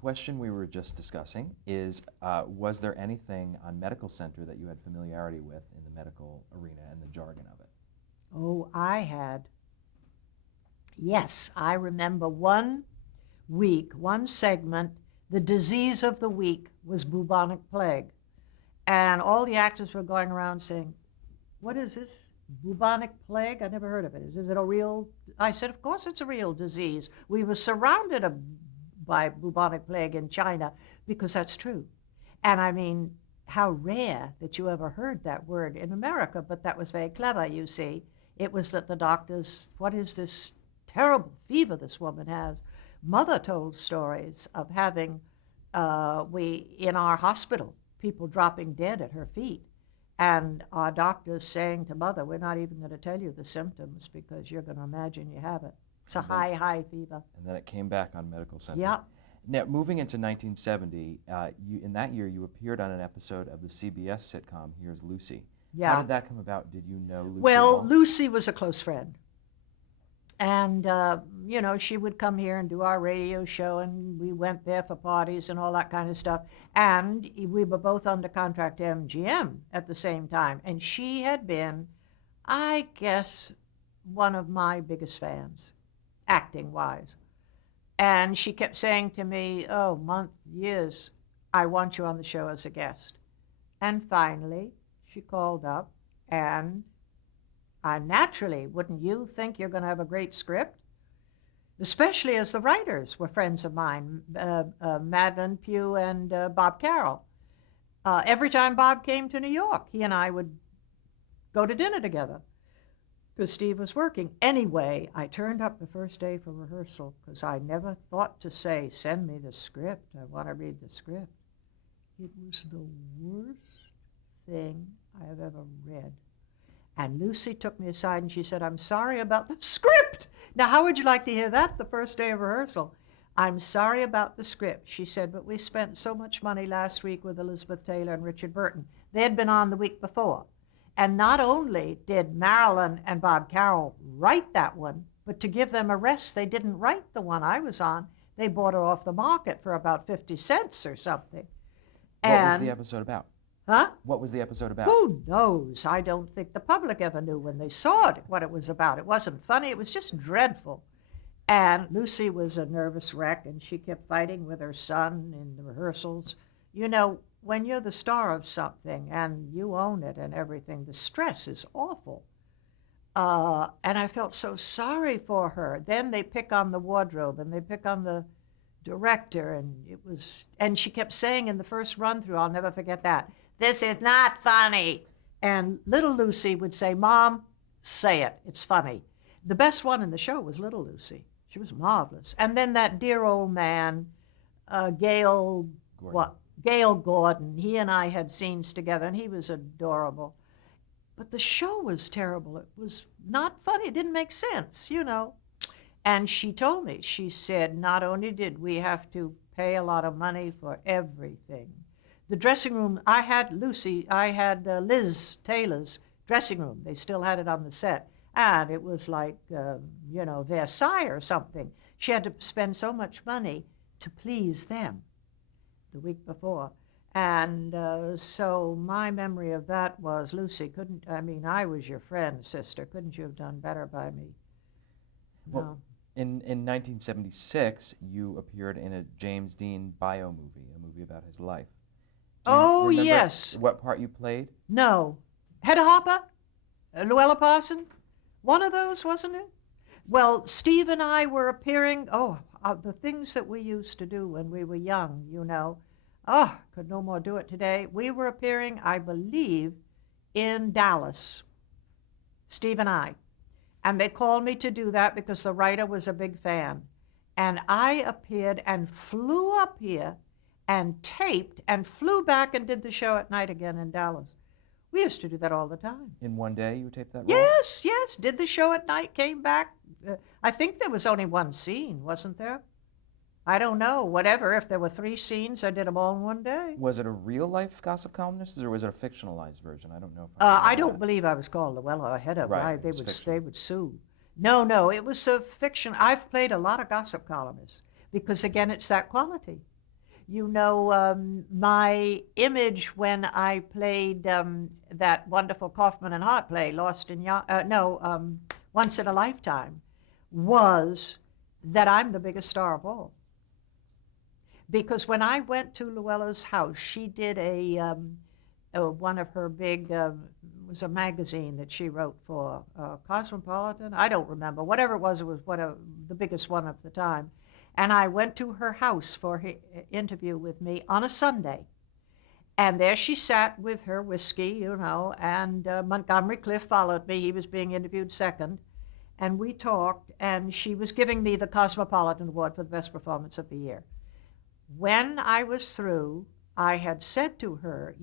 question we were just discussing is, was there anything on Medical Center that you had familiarity with in the medical arena and the jargon of it? Oh, I had. Yes, I remember one week, one segment, the disease of the week was bubonic plague. And all the actors were going around saying, what is this? Bubonic plague? I never heard of it. Is it a real? I said, of course it's a real disease. We were surrounded by bubonic plague in China because that's true. And I mean, how rare that you ever heard that word in America, but that was very clever, you see. It was that the doctors, what is this terrible fever this woman has? Mother told stories of having, in our hospital, people dropping dead at her feet. And our doctors saying to Mother, we're not even going to tell you the symptoms because you're going to imagine you have it. It's a high fever. And then it came back on Medical Center. Yep. Now, moving into 1970, in that year you appeared on an episode of the CBS sitcom Here's Lucy. Yeah. How did that come about? Did you know Lucy at Well, all? Lucy was a close friend. And, she would come here and do our radio show, and we went there for parties and all that kind of stuff. And we were both under contract to MGM at the same time. And she had been, I guess, one of my biggest fans, acting-wise. And she kept saying to me, years, I want you on the show as a guest. And finally, she called up, and naturally, wouldn't you think you're going to have a great script? Especially as the writers were friends of mine, Madeline Pugh and Bob Carroll. Every time Bob came to New York, he and I would go to dinner together because Steve was working. Anyway, I turned up the first day for rehearsal because I never thought to say, send me the script. I want to read the script. It was the worst thing I have ever read. And Lucy took me aside and she said, I'm sorry about the script. Now, how would you like to hear that the first day of rehearsal? I'm sorry about the script. She said, but we spent so much money last week with Elizabeth Taylor and Richard Burton. They had been on the week before. And not only did Marilyn and Bob Carroll write that one, but to give them a rest, they didn't write the one I was on. They bought her off the market for about 50 cents or something. What was the episode about? Huh? What was the episode about? Who knows? I don't think the public ever knew when they saw it what it was about. It wasn't funny. It was just dreadful. And Lucy was a nervous wreck, and she kept fighting with her son in the rehearsals. You know, when you're the star of something and you own it and everything, the stress is awful. And I felt so sorry for her. Then they pick on the wardrobe, and they pick on the director, and she kept saying in the first run-through, I'll never forget that, this is not funny. And little Lucy would say, Mom, say it. It's funny. The best one in the show was little Lucy. She was marvelous. And then that dear old man, Gale Gordon, he and I had scenes together, and he was adorable. But the show was terrible. It was not funny. It didn't make sense, you know. And she told me, she said, not only did we have to pay a lot of money for everything, the dressing room, I had Liz Taylor's dressing room. They still had it on the set. And it was like, Versailles or something. She had to spend so much money to please them the week before. And so my memory of that was, Lucy, I was your friend, sister. Couldn't you have done better by me? Well, No. in 1976, you appeared in a James Dean bio movie, a movie about his life. Do you Oh, remember yes. what part you played? No. Hedda Hopper? Luella Parsons? One of those, wasn't it? Well, Steve and I were appearing, the things that we used to do when we were young, you know. Could no more do it today. We were appearing, I believe, in Dallas, Steve and I. And they called me to do that because the writer was a big fan. And I appeared and flew up here and taped and flew back and did the show at night again in Dallas. We used to do that all the time. In one day you taped that role? Yes, did the show at night, came back. I think there was only one scene, wasn't there? I don't know, whatever. If there were 3 scenes, I did them all in one day. Was it a real-life gossip columnist, or was it a fictionalized version? I don't know. I don't believe I was called Luella or Hedda. Right, They fictional. would sue. No, it was a fiction. I've played a lot of gossip columnists because, again, it's that quality. My image when I played that wonderful Kaufman and Hart play, Once in a Lifetime, was that I'm the biggest star of all. Because when I went to Luella's house, she did one of her big, was a magazine that she wrote for Cosmopolitan. I don't remember. Whatever it was the biggest one of the time. And I went to her house for her interview with me on a Sunday. And there she sat with her whiskey, and Montgomery Clift followed me. He was being interviewed second. And we talked, and she was giving me the Cosmopolitan Award for the Best Performance of the Year. When I was through, I had said to her,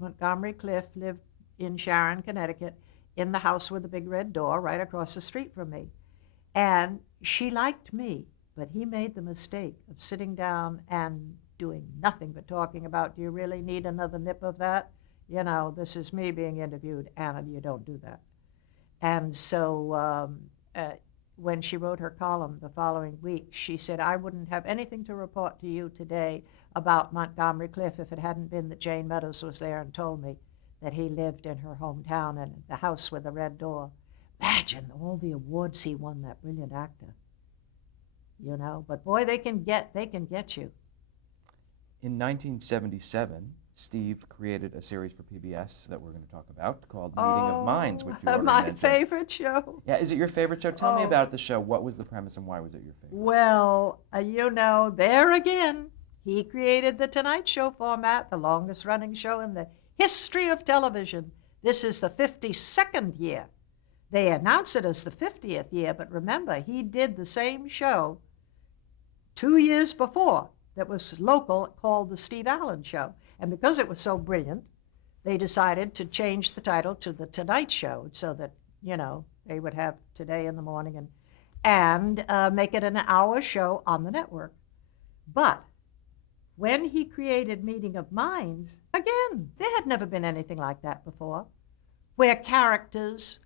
Montgomery Clift lived in Sharon, Connecticut, in the house with the big red door right across the street from me. And she liked me, but he made the mistake of sitting down and doing nothing but talking about, do you really need another nip of that? This is me being interviewed, Anna, you don't do that. And so when she wrote her column the following week, she said, I wouldn't have anything to report to you today about Montgomery Clift if it hadn't been that Jayne Meadows was there and told me that he lived in her hometown and the house with the red door. Imagine all the awards he won, that brilliant actor. But boy, they can get you. In 1977, Steve created a series for PBS that we're going to talk about called Meeting of Minds, which you already my mentioned. favorite show. Yeah, is it your favorite show? Tell me about the show. What was the premise and why was it your favorite? Well, there again, he created the Tonight Show format, the longest running show in the history of television. This is the 52nd year. They announce it as the 50th year, but remember, he did the same show 2 years before that was local called The Steve Allen Show. And because it was so brilliant, they decided to change the title to The Tonight Show so that, they would have Today in the morning and make it an hour show on the network. But when he created Meeting of Minds, again, there had never been anything like that before, where characters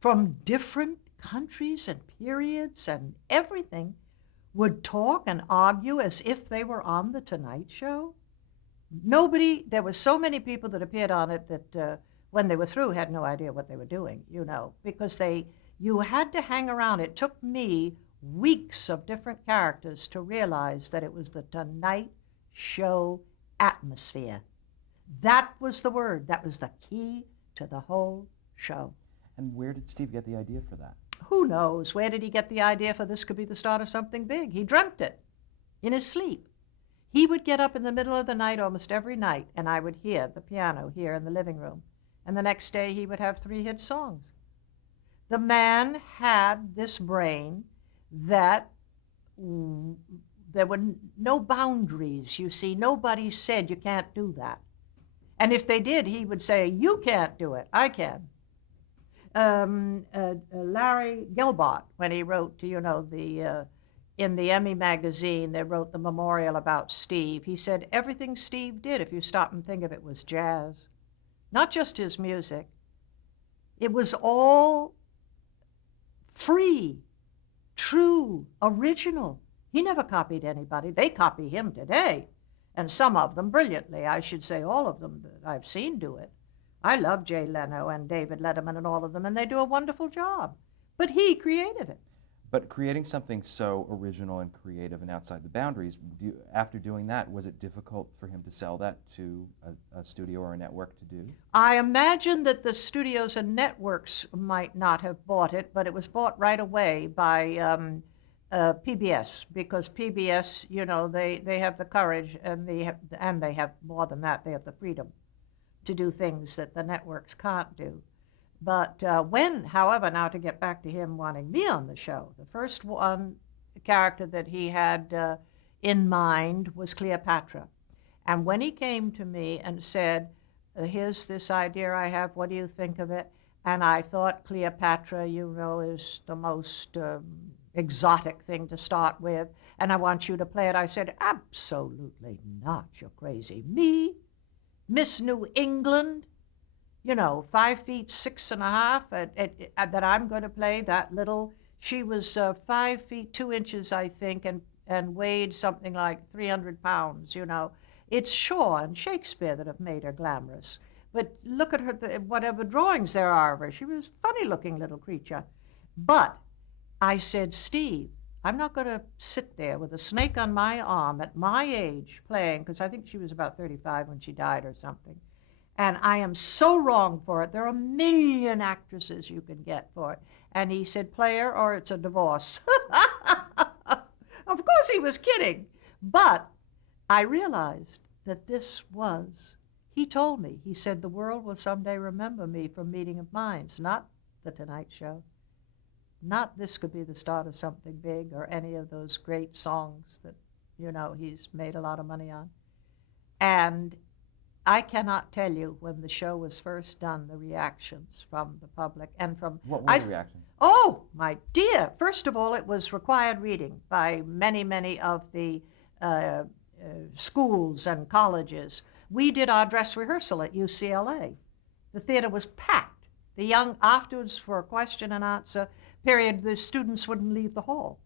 from different countries and periods and everything would talk and argue as if they were on The Tonight Show. There were so many people that appeared on it that when they were through had no idea what they were doing, because you had to hang around. It took me weeks of different characters to realize that it was the Tonight Show atmosphere. That was the word. That was the key to the whole show. And where did Steve get the idea for that? Who knows? Where did he get the idea for this could be the start of something big? He dreamt it in his sleep. He would get up in the middle of the night almost every night, and I would hear the piano here in the living room. And the next day he would have 3 hit songs. The man had this brain that there were no boundaries, you see. Nobody said you can't do that. And if they did, he would say, you can't do it, I can. Larry Gilbart, when he wrote, in the Emmy magazine, they wrote the memorial about Steve. He said everything Steve did, if you stop and think of it, was jazz. Not just his music. It was all free, true, original. He never copied anybody. They copy him today, and some of them brilliantly. I should say all of them that I've seen do it. I love Jay Leno and David Letterman and all of them, and they do a wonderful job. But he created it. But creating something so original and creative and outside the boundaries, after doing that, was it difficult for him to sell that to a studio or a network to do? I imagine that the studios and networks might not have bought it, but it was bought right away by PBS, because PBS, they have the courage, and they have more than that. They have the freedom to do things that the networks can't do. But however, now to get back to him wanting me on the show, the first character that he had in mind was Cleopatra. And when he came to me and said, here's this idea I have, what do you think of it? And I thought Cleopatra, is the most exotic thing to start with, and I want you to play it. I said, absolutely not, you're crazy. Me, Miss New England, 5 feet 6.5, that I'm going to play that little. She was 5 feet 2 inches, I think, and weighed something like 300 pounds, you know. It's Shaw and Shakespeare that have made her glamorous. But look at her, whatever drawings there are of her. She was a funny-looking little creature. But I said, Steve, I'm not going to sit there with a snake on my arm at my age playing, because I think she was about 35 when she died or something. And I am so wrong for it. There are a million actresses you can get for it. And he said, play her or it's a divorce. Of course he was kidding. But I realized that this was, he told me, he said, the world will someday remember me from Meeting of Minds, not The Tonight Show. Not This Could Be the Start of Something Big or any of those great songs that, you know, he's made a lot of money on. And I cannot tell you when the show was first done, the reactions from the public and from... What were the reactions? Oh, my dear. First of all, it was required reading by many, many of the schools and colleges. We did our dress rehearsal at UCLA. The theater was packed. The young, afterwards for a question and answer period, the students wouldn't leave the hall.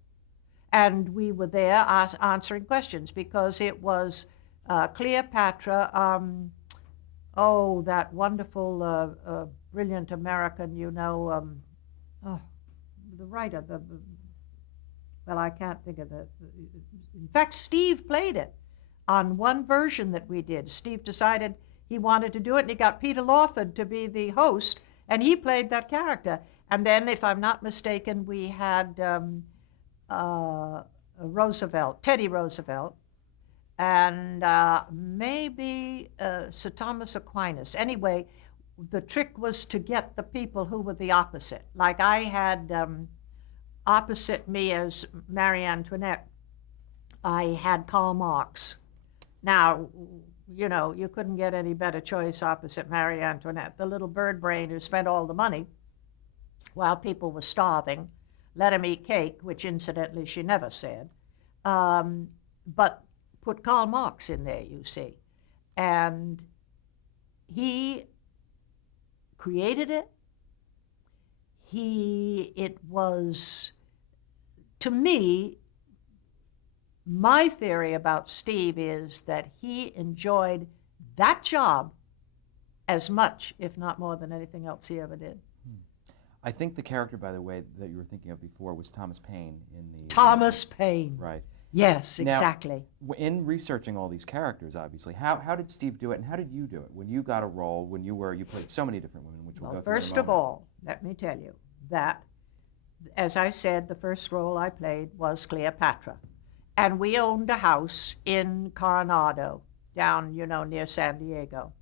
And we were there answering questions because it was Cleopatra, that wonderful, brilliant American, you know, the writer, well, I can't think of in fact, Steve played it on one version that we did. Steve decided he wanted to do it, and he got Peter Lawford to be the host, and he played that character. And then, if I'm not mistaken, we had Teddy Roosevelt, and maybe Sir Thomas Aquinas. Anyway, the trick was to get the people who were the opposite. Like I had opposite me as Marie Antoinette, I had Karl Marx. Now, you know, you couldn't get any better choice opposite Marie Antoinette, the little bird brain who spent all the money while people were starving, let him eat cake, which incidentally she never said, but put Karl Marx in there, you see. And he created it. It was, to me, my theory about Steve is that he enjoyed that job as much, if not more than anything else he ever did. I think the character, by the way, that you were thinking of before was Thomas Paine in the... Thomas Paine. Right. Yes, Now, exactly. In researching all these characters, obviously, how did Steve do it, and how did you do it when you got a role, when you played so many different women, which we'll go through in a First of moment. all, let me tell you that, as I said, the first role I played was Cleopatra. And we owned a house in Coronado, down, you know, near San Diego.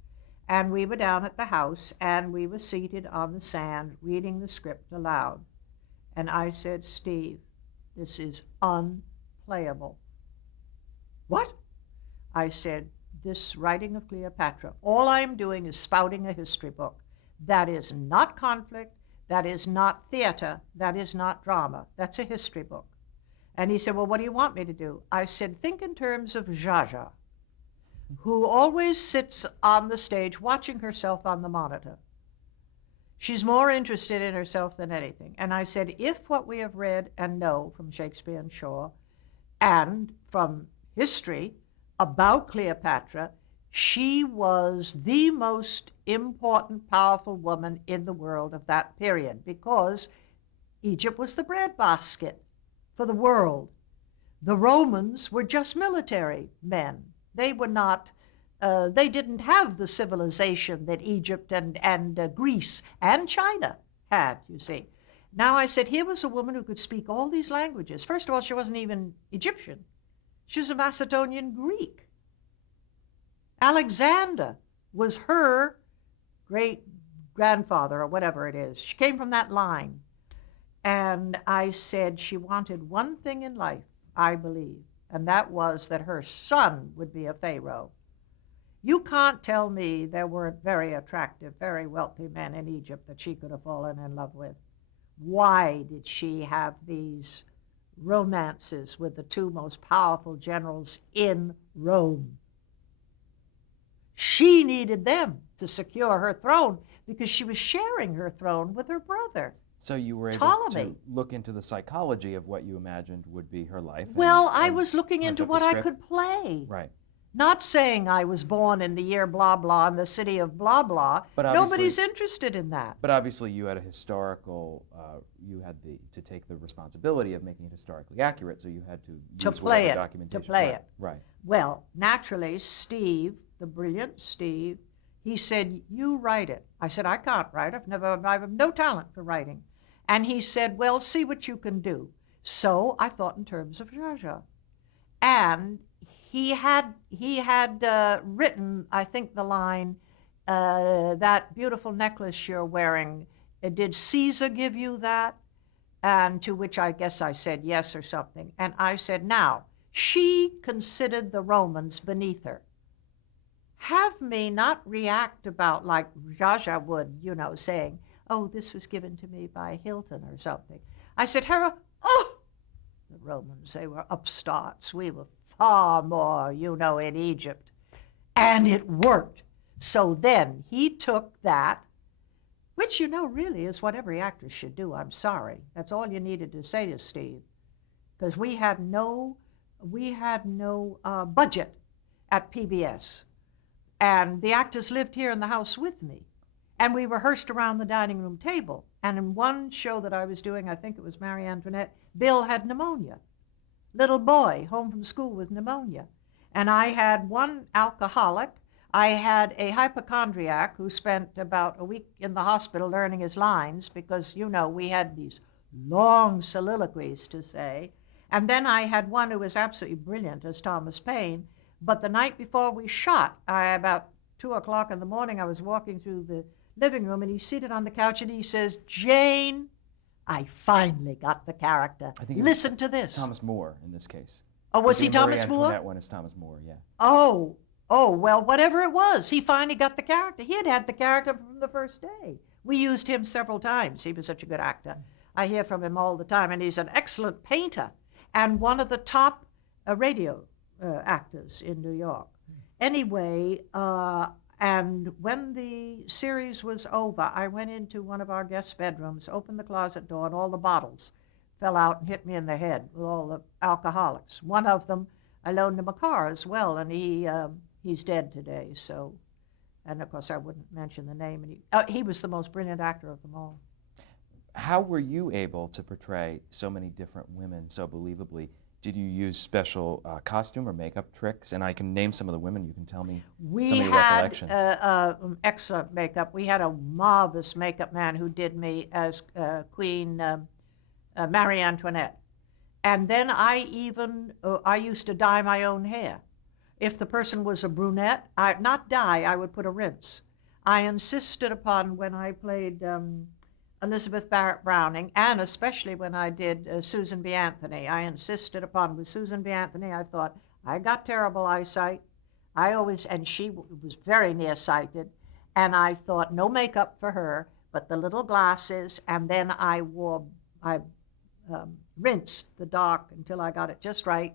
And we were down at the house, and we were seated on the sand reading the script aloud. And I said, Steve, this is unplayable. What? I said, this writing of Cleopatra, all I'm doing is spouting a history book. That is not conflict, that is not theater, that is not drama. That's a history book. And he said, well, what do you want me to do? I said, think in terms of Zsa, who always sits on the stage watching herself on the monitor. She's more interested in herself than anything. And I said, if what we have read and know from Shakespeare and Shaw and from history about Cleopatra, she was the most important, powerful woman in the world of that period because Egypt was the breadbasket for the world. The Romans were just military men. They were not, they didn't have the civilization that Egypt and Greece and China had, you see. Now I said, here was a woman who could speak all these languages. First of all, she wasn't even Egyptian. She was a Macedonian Greek. Alexander was her great-grandfather or whatever it is. She came from that line. And I said she wanted one thing in life, I believe, and that was that her son would be a pharaoh. You can't tell me there weren't very attractive, very wealthy men in Egypt that she could have fallen in love with. Why did she have these romances with the two most powerful generals in Rome? She needed them to secure her throne because she was sharing her throne with her brother. So you were able Ptolemy. to look into the psychology of what you imagined would be her life. Well, I and was looking hunt into up the what I script. could play. Right. Not saying I was born in the year blah blah in the city of blah blah. But Nobody's obviously, interested in that. but obviously you had a historical, you had to take the responsibility of making it historically accurate, so you had to use play whatever it, documentation. to play right, it. Right. Well, naturally, Steve, the brilliant Steve, he said, "You write it." I said, "I can't write. I have no talent for writing." And he said, "Well, see what you can do." So I thought in terms of Zsa Zsa. And he had written, I think, the line, "That beautiful necklace you're wearing, did Caesar give you that?" And to which I guess I said yes or something. And I said, "Now, she considered the Romans beneath her. Have me not react about like Zsa Zsa would, saying, 'Oh, this was given to me by Hilton,' or something." I said, "Hera, oh, the Romans, they were upstarts. We were far more, in Egypt." And it worked. So then he took that, which, really is what every actress should do. I'm sorry. That's all you needed to say to Steve. Because we had no budget at PBS. And the actors lived here in the house with me. And we rehearsed around the dining room table. And in one show that I was doing, I think it was Marie Antoinette, Bill had pneumonia. Little boy, home from school with pneumonia. And I had one alcoholic. I had a hypochondriac who spent about a week in the hospital learning his lines because, we had these long soliloquies to say. And then I had one who was absolutely brilliant as Thomas Paine. But the night before we shot, about 2 o'clock in the morning, I was walking through the living room, and he's seated on the couch, and he says, "Jayne, I finally got the character. I think it was Listen to this." Thomas More in this case. Oh, was he The Marie Thomas More? Antoinette one is Thomas More, yeah. Oh, well, whatever it was, he finally got the character. He had the character from the first day. We used him several times. He was such a good actor. I hear from him all the time, and he's an excellent painter and one of the top radio actors in New York. Anyway, and when the series was over, I went into one of our guest bedrooms, opened the closet door, and all the bottles fell out and hit me in the head with all the alcoholics. One of them, I loaned him a car as well, and he's dead today. So, and of course I wouldn't mention the name. And he was the most brilliant actor of them all. How were you able to portray so many different women so believably? Did you use special costume or makeup tricks? And I can name some of the women. You can tell me some of your recollections. We had excellent makeup. We had a marvelous makeup man who did me as Queen Marie Antoinette. And then I used to dye my own hair. If the person was a brunette, not dye, I would put a rinse. I insisted upon, when I played Elizabeth Barrett Browning, and especially when I did Susan B. Anthony, I insisted upon, with Susan B. Anthony, I thought, I got terrible eyesight. And she was very nearsighted, and I thought no makeup for her, but the little glasses, and then I rinsed the dark until I got it just right.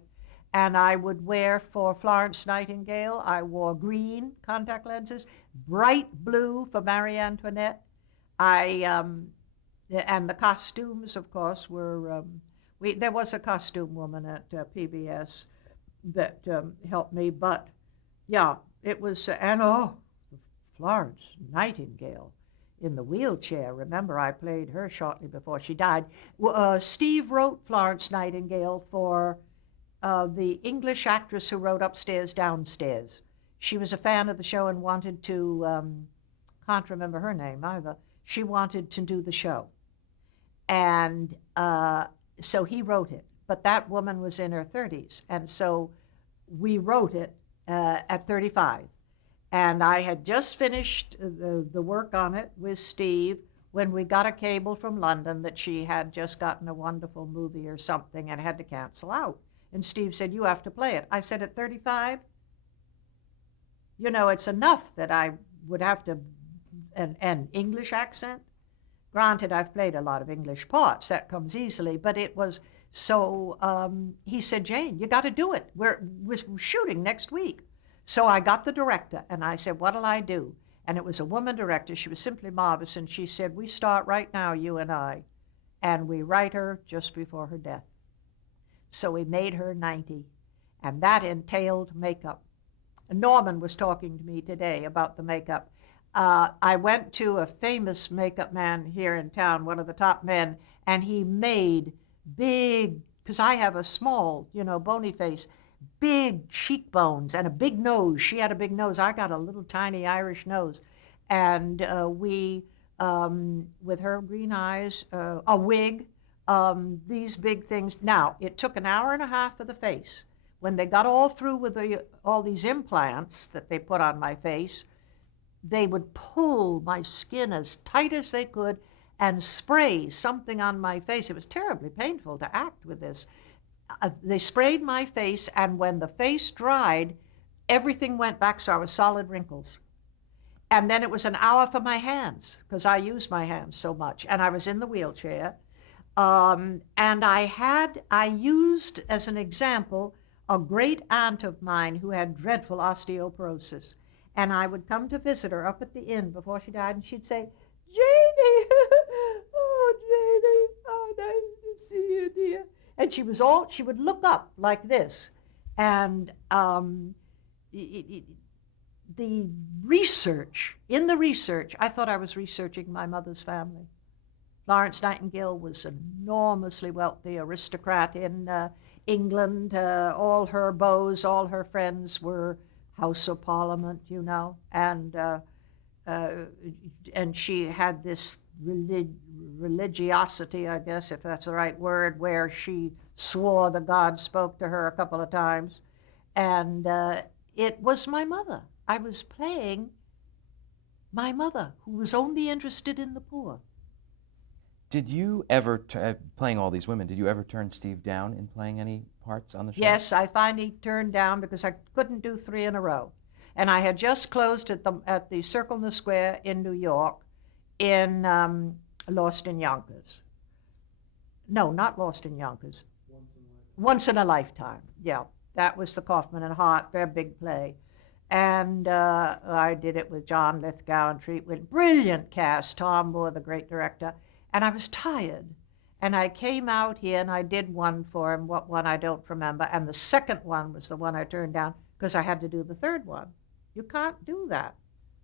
And I would wear, for Florence Nightingale, I wore green contact lenses, bright blue for Marie Antoinette. And the costumes, of course, were, there was a costume woman at PBS that helped me, but yeah, it was, Florence Nightingale in the wheelchair. Remember, I played her shortly before she died. Steve wrote Florence Nightingale for the English actress who wrote Upstairs, Downstairs. She was a fan of the show and wanted to, can't remember her name either, she wanted to do the show. And so he wrote it. But that woman was in her 30s. And so we wrote it at 35. And I had just finished the work on it with Steve when we got a cable from London that she had just gotten a wonderful movie or something and had to cancel out. And Steve said, "You have to play it." I said, "At 35? It's enough that I would have to, an English accent." Granted, I've played a lot of English parts. That comes easily. But it was so, he said, "Jayne, you got to do it. We're shooting next week." So I got the director, and I said, "What'll I do?" And it was a woman director. She was simply marvelous. And she said, "We start right now, you and I." and we write her just before her death. So we made her 90, and that entailed makeup. Norman was talking to me today about the makeup. I went to a famous makeup man here in town, one of the top men, and he made big, because I have a small, bony face, big cheekbones and a big nose. She had a big nose. I got a little tiny Irish nose. And with her green eyes, a wig, these big things. Now, it took an hour and a half for the face. When they got all through with all these implants that they put on my face, they would pull my skin as tight as they could and spray something on my face. It was terribly painful to act with this. They sprayed my face, and when the face dried, everything went back, so I was solid wrinkles. And then it was an hour for my hands, because I use my hands so much, and I was in the wheelchair. And I used, as an example, a great aunt of mine who had dreadful osteoporosis. And I would come to visit her up at the inn before she died, and she'd say, Janie, oh, Janie, oh, nice to see you, dear. And she would look up like this. And the research, I thought I was researching my mother's family. Florence Nightingale was an enormously wealthy aristocrat in England. All her beaux, all her friends were House of Parliament, and she had this religiosity, I guess, if that's the right word, where she swore the God spoke to her a couple of times. And it was my mother. I was playing my mother, who was only interested in the poor. Did you ever, playing all these women, did you ever turn Steve down in playing any parts on the show? Yes, I finally turned down because I couldn't do 3 in a row. And I had just closed at the Circle in the Square in New York in Lost in Yonkers. No, not Lost in Yonkers. Once in a Lifetime. Yeah, that was the Kaufman and Hart, their big play. And I did it with John Lithgow and Treatwell. Brilliant cast, Tom Moore, the great director. And I was tired. And I came out here and I did one for him, what one I don't remember. And the second one was the one I turned down because I had to do the third one. You can't do that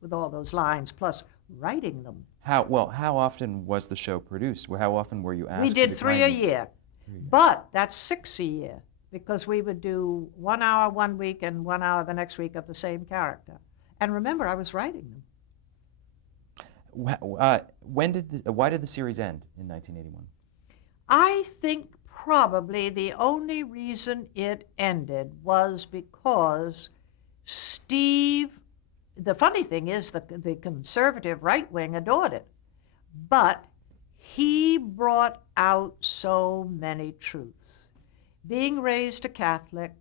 with all those lines, plus writing them. How often was the show produced? How often were you asked? We did 3 a year. But that's 6 a year, because we would do 1 hour one week and 1 hour the next week of the same character. And remember, I was writing them. Why did the series end in 1981? I think probably the only reason it ended was because Steve, the funny thing is the conservative right wing adored it, but he brought out so many truths. Being raised a Catholic,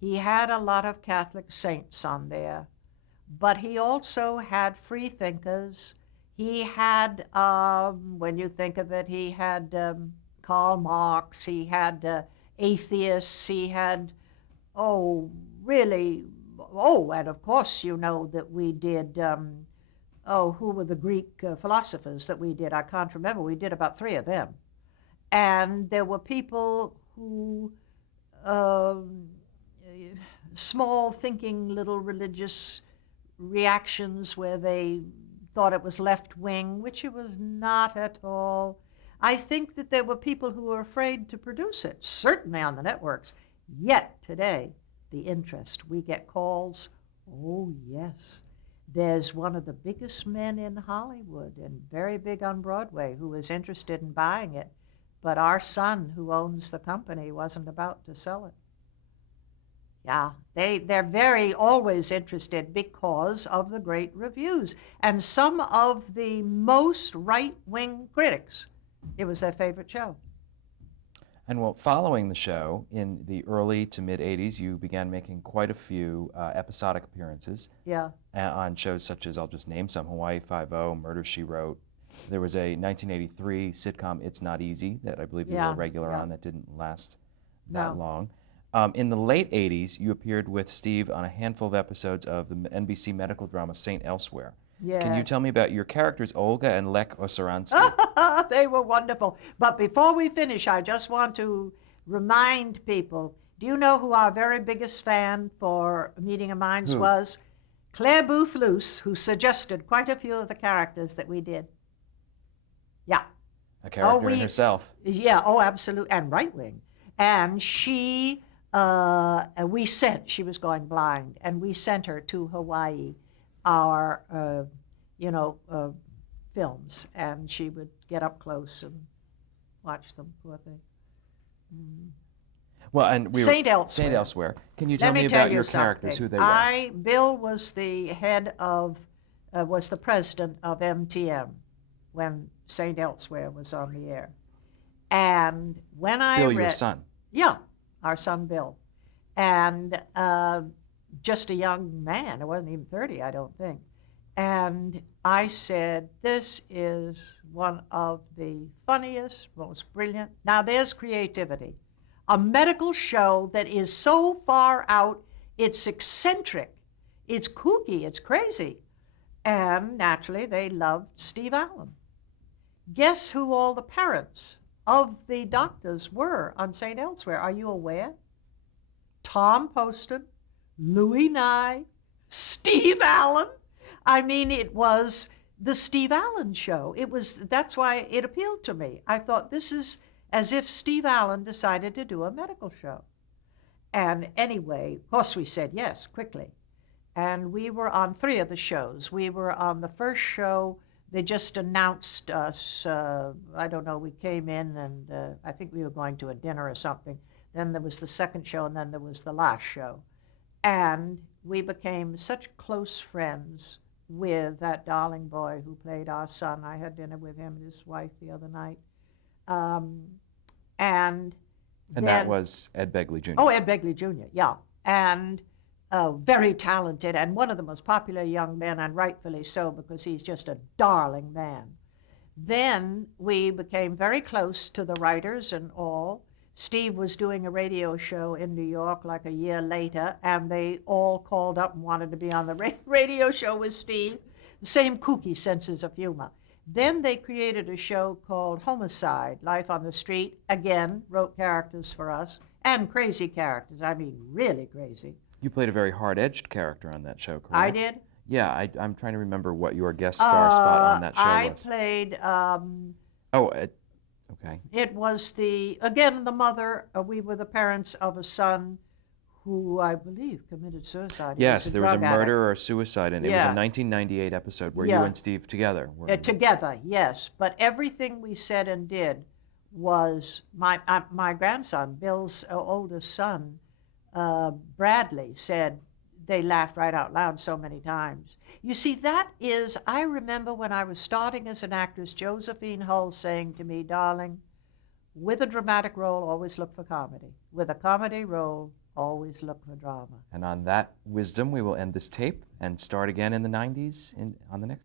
he had a lot of Catholic saints on there, but he also had free thinkers. He had, when you think of it, he had Karl Marx, he had atheists, he had, and of course you know that we did, who were the Greek philosophers that we did? I can't remember. We did about 3 of them. And there were people who, small thinking little religious reactions where they thought it was left-wing, which it was not at all. I think that there were people who were afraid to produce it, certainly on the networks. Yet today, the interest, we get calls, oh yes. There's one of the biggest men in Hollywood and very big on Broadway who is interested in buying it, but our son who owns the company wasn't about to sell it. Yeah, they're very always interested because of the great reviews. And some of the most right-wing critics, it was their favorite show. And following the show, in the early to mid-'80s, you began making quite a few episodic appearances. Yeah. On shows such as, I'll just name some, Hawaii Five-0, Murder, She Wrote. There was a 1983 sitcom, It's Not Easy, that I believe you were a regular on, that didn't last that long. In the late 80s, you appeared with Steve on a handful of episodes of the NBC medical drama St. Elsewhere. Can you Yeah. tell me about your characters, Olga and Lech Osaransky? They were wonderful. But before we finish, I just want to remind people, do you know who our very biggest fan for Meeting of Minds Who? was? Claire Booth Luce, who suggested quite a few of the characters that we did. Yeah. A character in herself. Yeah, oh, absolutely, and right wing. And she she was going blind, and we sent her to Hawaii, our, films, and she would get up close and watch them, poor thing. Well, and St. Elsewhere. St. Elsewhere. Can you Let tell me me tell about you your characters, who something. they were? Bill was the head of, was the president of MTM when St. Elsewhere was on the air. And when I Bill, read, your son. yeah, our son Bill, and just a young man. It wasn't even 30, I don't think. And I said, this is one of the funniest, most brilliant. Now there's creativity. A medical show that is so far out, it's eccentric, it's kooky, it's crazy. And naturally, they loved Steve Allen. Guess who all the parents of the doctors were on St. Elsewhere? Are you aware? Tom Poston, Louis Nye, Steve Allen. I mean, it was the Steve Allen show. That's why it appealed to me. I thought, this is as if Steve Allen decided to do a medical show. And anyway, of course we said yes, quickly. And we were on 3 of the shows. We were on the first show. They just announced us, I don't know, we came in and I think we were going to a dinner or something. Then there was the second show, and then there was the last show. And we became such close friends with that darling boy who played our son. I had dinner with him and his wife the other night. And that was Ed Begley Jr. Oh, Ed Begley Jr., yeah. And very talented and one of the most popular young men, and rightfully so, because he's just a darling man. Then we became very close to the writers and all. Steve was doing a radio show in New York like a year later, and they all called up and wanted to be on the radio show with Steve. The same kooky senses of humor. Then they created a show called Homicide, Life on the Street. Again, wrote characters for us, and crazy characters. I mean, really crazy. You played a very hard-edged character on that show, correct? I did? Yeah, I'm trying to remember what your guest star spot on that show was. I played... okay. It was the mother. We were the parents of a son who I believe committed suicide. Yes, there was a murder or a suicide, and it was a Yeah. 1998 episode where you Yeah. and Steve together were. Together, yes. But everything we said and did was my grandson, Bill's oldest son, Bradley, said they laughed right out loud so many times. You see, I remember when I was starting as an actress, Josephine Hull saying to me, darling, with a dramatic role, always look for comedy. With a comedy role, always look for drama. And on that wisdom, we will end this tape and start again in the 90s on the next.